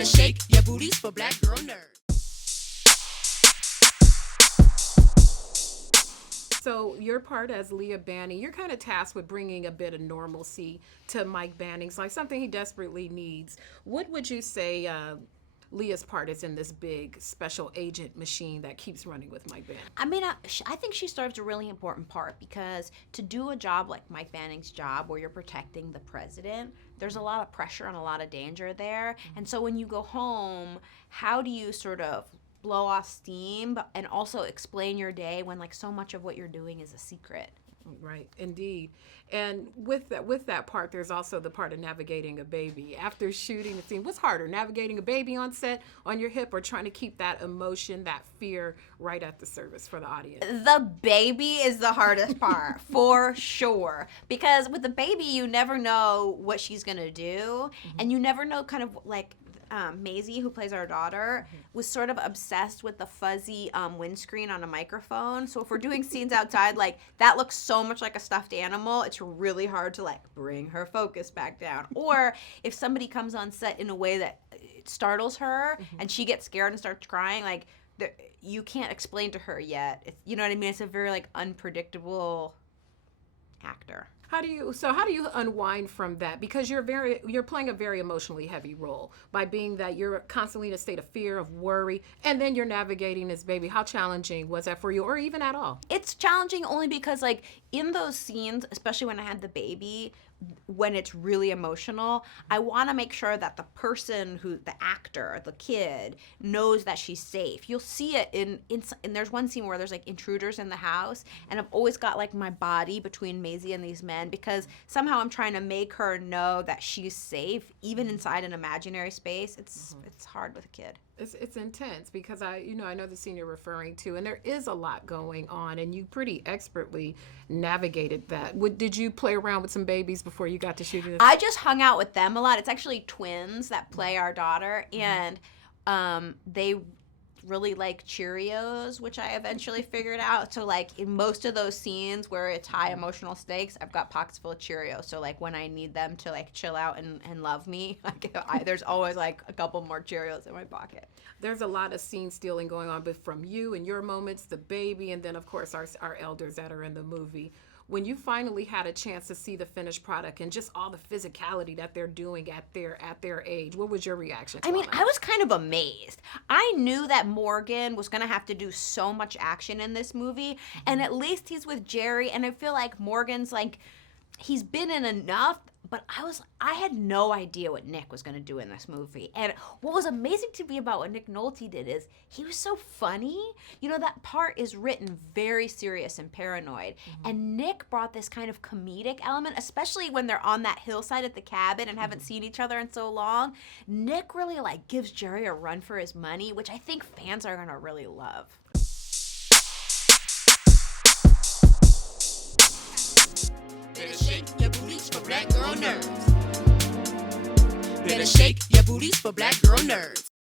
Better shake your booties for black girl nerds. So your part as Leah Banning, you're kind of tasked with bringing a bit of normalcy to Mike Banning's life, something he desperately needs. What would you say Leah's part is in this big special agent machine that keeps running with Mike Banning? I mean, I think she serves a really important part because to do a job like Mike Banning's job where you're protecting the president, there's a lot of pressure and a lot of danger there. And so when you go home, how do you sort of blow off steam and also explain your day when like so much of what you're doing is a secret? Right, indeed. And with that part, there's also the part of navigating a baby. After shooting the scene, what's harder, navigating a baby on set, on your hip, or trying to keep that emotion, that fear right at the service for the audience? The baby is the hardest part, for sure. Because with the baby, you never know what she's going to do, and you never know kind of like Maisie, who plays our daughter, was sort of obsessed with the fuzzy windscreen on a microphone. So if we're doing scenes outside, like, that looks so much like a stuffed animal, it's really hard to, like, bring her focus back down. Or if somebody comes on set in a way that startles her and she gets scared and starts crying, like, you can't explain to her yet. You know what I mean? It's a very, like, unpredictable actor. How do you unwind from that? Because you're playing a very emotionally heavy role by being that you're constantly in a state of fear, of worry, and then you're navigating this baby. How challenging was that for you, or even at all? It's challenging only because, like, in those scenes, especially when I had the baby, when it's really emotional, I want to make sure that the person the actor, the kid, knows that she's safe. You'll see it in there's one scene where there's like intruders in the house, and I've always got like my body between Maisie and these men because somehow I'm trying to make her know that she's safe, even inside an imaginary space. It's hard with a kid. It's intense because I know the scene you're referring to, and there is a lot going on, and you pretty expertly navigated that. Did you play around with some babies before you got to shooting this? I just hung out with them a lot. It's actually twins that play our daughter, and they really like Cheerios, which I eventually figured out. So like in most of those scenes where it's high emotional stakes, I've got pockets full of Cheerios. So like when I need them to like chill out and love me, there's always like a couple more Cheerios in my pocket. There's a lot of scene stealing going on, but from you and your moments, the baby, and then of course our elders that are in the movie. When you finally had a chance to see the finished product and just all the physicality that they're doing at their age, what was your reaction to I mean, all that? I was kind of amazed. I knew that Morgan was going to have to do so much action in this movie, and at least he's with Jerry, and I feel like Morgan's like, he's been in enough, but I had no idea what Nick was going to do in this movie. And what was amazing to me about what Nick Nolte did is he was so funny. You know, that part is written very serious and paranoid. And Nick brought this kind of comedic element, especially when they're on that hillside at the cabin and haven't seen each other in so long. Nick really like gives Jerry a run for his money, which I think fans are going to really love. Better shake your booties for black girl nerds. Better shake your booties for black girl nerds.